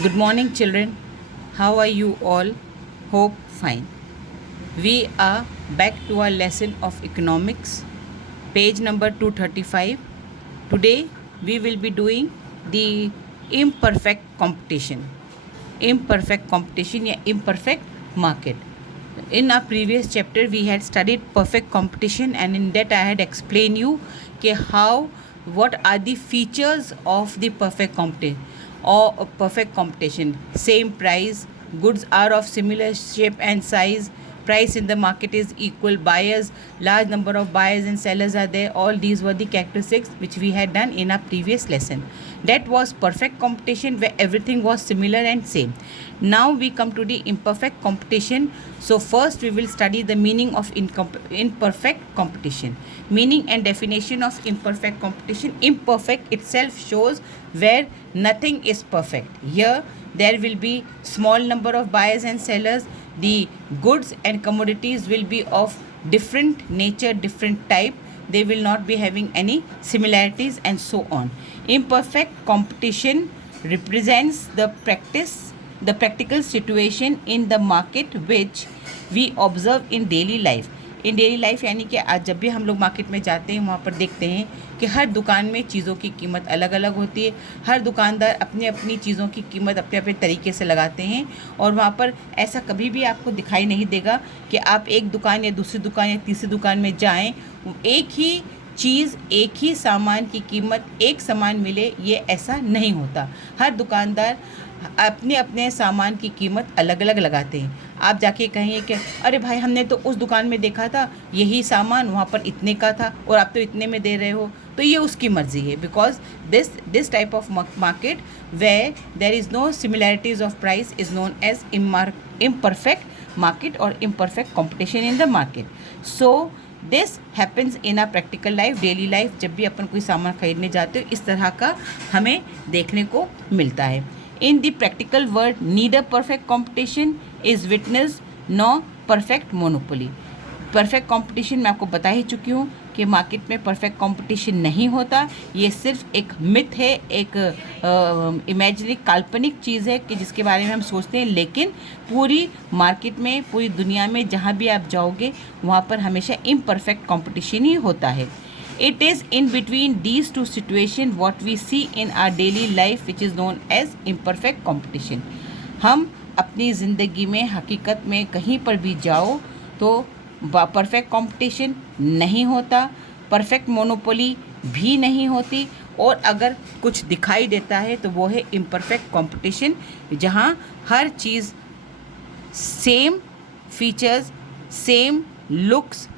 Good morning, children. How are you all? Hope fine. We are back to our lesson of economics, page number 235. Today, we will be doing the imperfect competition. Imperfect competition या imperfect market. In our previous chapter, we had studied perfect competition, and in that I had explained you what are the features of the perfect competition or a perfect competition. Same price, goods are of similar shape and size, price in the market is equal, buyers, large number of buyers and sellers are there. All these were the characteristics which we had done in our previous lesson. That was perfect competition, where everything was similar and same. Now we come to the imperfect competition. So first we will study the meaning of imperfect competition. Meaning and definition of imperfect competition. Imperfect itself shows where nothing is perfect. Here there will be small number of buyers and sellers. The goods and commodities will be of different nature, different type. They will not be having any similarities and so on. Imperfect competition represents the practical situation in the market which we observe in daily life. In daily life यानी कि आज जब भी हम लोग market में जाते हैं, वहाँ पर देखते हैं कि हर दुकान में चीज़ों की कीमत अलग अलग होती है. हर दुकानदार अपनी अपनी चीज़ों की कीमत अपने अपने तरीके से लगाते हैं, और वहाँ पर ऐसा कभी भी आपको दिखाई नहीं देगा कि आप एक दुकान या दूसरी दुकान या तीसरी दुकान में जाएं, एक ही चीज़, एक ही सामान की कीमत एक समान मिले, ये ऐसा नहीं होता. हर दुकानदार अपने अपने सामान की कीमत अलग अलग लगाते हैं. आप जाके कहेंगे कि अरे भाई, हमने तो उस दुकान में देखा था यही सामान वहाँ पर इतने का था और आप तो इतने में दे रहे हो, तो ये उसकी मर्ज़ी है. Because this type of market where there is no similarities of price is known as imperfect market or imperfect competition in the market. So this happens in a practical life, daily life. जब भी अपन कोई सामान खरीदने जाते हो, इस तरह का हमें देखने को मिलता है. In the practical world neither perfect competition is witness no perfect monopoly. Perfect competition मैं आपको बता ही चुकी हूँ कि मार्केट में परफेक्ट कंपटीशन नहीं होता. ये सिर्फ एक मिथ है, एक इमेजिनरी काल्पनिक चीज़ है कि जिसके बारे में हम सोचते हैं. लेकिन पूरी मार्केट में, पूरी दुनिया में जहाँ भी आप जाओगे, वहाँ पर हमेशा इम्परफेक्ट कंपटीशन ही होता है. It is in between these two situation what we see in our daily life which is known as imperfect competition. हम अपनी ज़िंदगी में, हकीकत में कहीं पर भी जाओ तो परफेक्ट कंपटीशन नहीं होता, परफेक्ट मोनोपोली भी नहीं होती, और अगर कुछ दिखाई देता है तो वो है इम्परफेक्ट कंपटीशन, जहाँ हर चीज़ same features, same looks,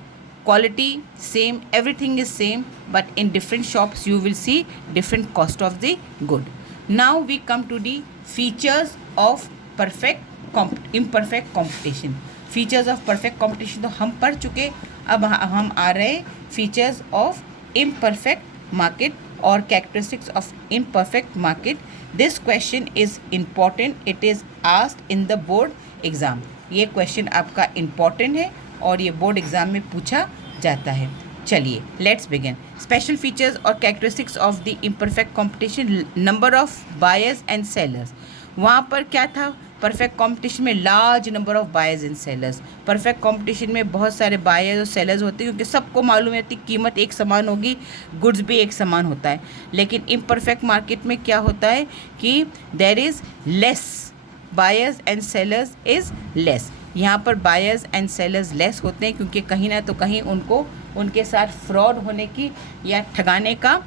quality same, everything is same, but in different shops you will see different cost of the good. Now we come to the features of imperfect competition. Features of perfect competition तो हम पढ़ चुके. अब हम आ रहे हैं features of imperfect market और characteristics of imperfect market. This question is important. It is asked in the board exam. ये क्वेश्चन आपका इम्पॉर्टेंट है और ये बोर्ड एग्ज़ाम में पूछा जाता है. चलिए, लेट्स बिगिन. स्पेशल फीचर्स और characteristics of the imperfect competition. Number of buyers and sellers. वहाँ पर क्या था? परफेक्ट कंपटीशन में large number of buyers and sellers. Perfect competition में बहुत सारे बायर्स और सेलर्स होते हैं, क्योंकि सबको मालूम है कि कीमत एक समान होगी, गुड्स भी एक समान होता है. लेकिन इम्परफेक्ट मार्केट में क्या होता है कि there is less buyers and sellers is less. यहाँ पर बायर्स एंड सेलर्स लेस होते हैं, क्योंकि कहीं ना तो कहीं उनको उनके साथ फ्रॉड होने की या ठगाने का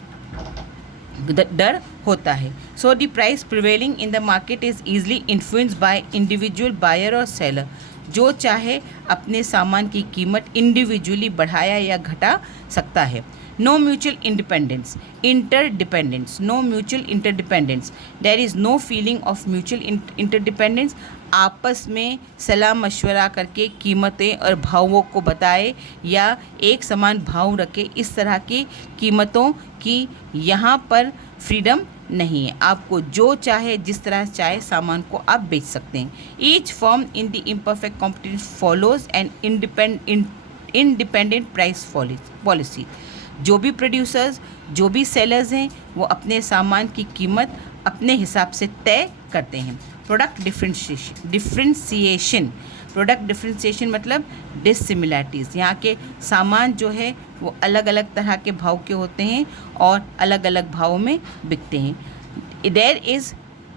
डर होता है. So the price prevailing in the market is easily influenced by individual buyer और सेलर. जो चाहे अपने सामान की कीमत इंडिविजुअली बढ़ाया या घटा सकता है. No mutual interdependence. No mutual interdependence. There is no feeling of mutual interdependence. आपस में सलाह मशवरा करके कीमतें और भावों को बताए या एक समान भाव रखे, इस तरह की कीमतों की यहाँ पर फ्रीडम नहीं है. आपको जो चाहे, जिस तरह चाहे सामान को आप बेच सकते हैं. Each firm in the imperfect competition follows an independent price policy. जो भी प्रोड्यूसर्स, जो भी सेलर्स हैं, वो अपने सामान की कीमत अपने हिसाब से तय करते हैं। प्रोडक्ट डिफ्रेंसिएशन मतलब डिसिमिलैरिटीज़। यहाँ के सामान जो है वो अलग अलग तरह के भाव के होते हैं और अलग अलग भावों में बिकते हैं। There is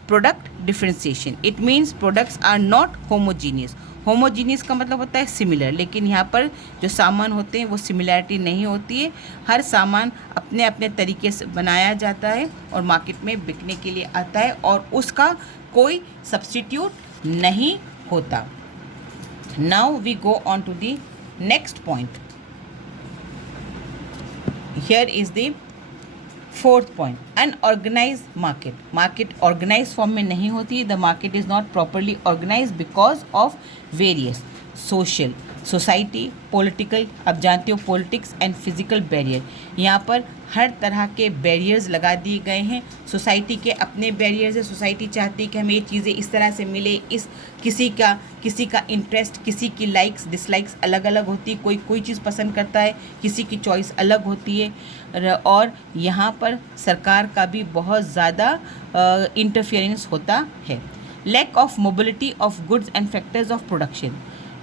product differentiation, it means products are not homogeneous. Homogeneous का मतलब होता है सिमिलर, लेकिन यहाँ पर जो सामान होते हैं वो सिमिलैरिटी नहीं होती है। हर सामान अपने अपने तरीके से बनाया जाता है और मार्केट में बिकने के लिए आता है और उसका कोई सब्स्टिट्यूट नहीं होता। Now we go on to the next point. Here is the fourth point, unorganise market. Market organise form में नहीं होती। The market is not properly organise because of various social, society, political, अब जानते हो politics and physical barrier. यहाँ पर हर तरह के बैरियर्स लगा दिए गए हैं। सोसाइटी के अपने बैरियर्स है। सोसाइटी चाहती है कि हमें ये चीज़ें इस तरह से मिले, इस किसी का इंटरेस्ट, किसी की लाइक्स डिसलाइक्स अलग अलग होती है। कोई चीज़ पसंद करता है, किसी की चॉइस अलग होती है और यहाँ पर सरकार का भी बहुत ज़्यादा इंटरफेरेंस होता है। Lack of mobility of goods and factors of production.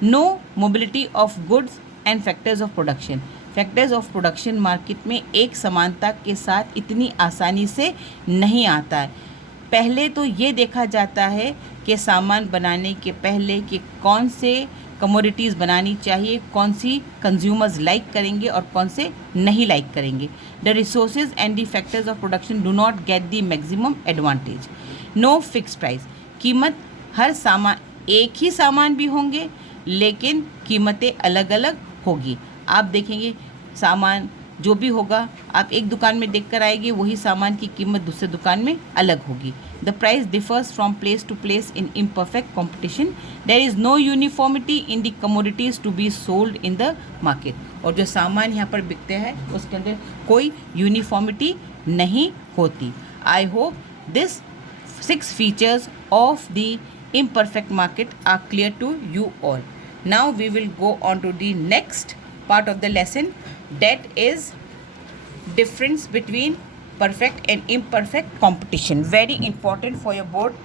No mobility of goods and factors of production. Factors of production market में एक समानता के साथ इतनी आसानी से नहीं आता है। पहले तो ये देखा जाता है कि सामान बनाने के पहले कि कौन से कमोडिटीज़ बनानी चाहिए, कौन सी कंज्यूमर्स लाइक करेंगे और कौन से नहीं लाइक करेंगे। The resources and the factors of production do not get the maximum advantage. No fix price. कीमत हर सामान, एक ही सामान भी होंगे लेकिन कीमतें अलग अलग होगी। आप देखेंगे सामान जो भी होगा, आप एक दुकान में देख कर आएंगे, वही सामान की कीमत दूसरे दुकान में अलग होगी। The price differs from place to place in imperfect competition. There is no uniformity in the commodities to be sold in the market. और जो सामान यहाँ पर बिकते हैं उसके अंदर कोई यूनिफॉर्मिटी नहीं होती। I hope this 6 features of the imperfect market are clear to you all. Now we will go on to the next part of the lesson, that is difference between perfect and imperfect competition. Very important for your board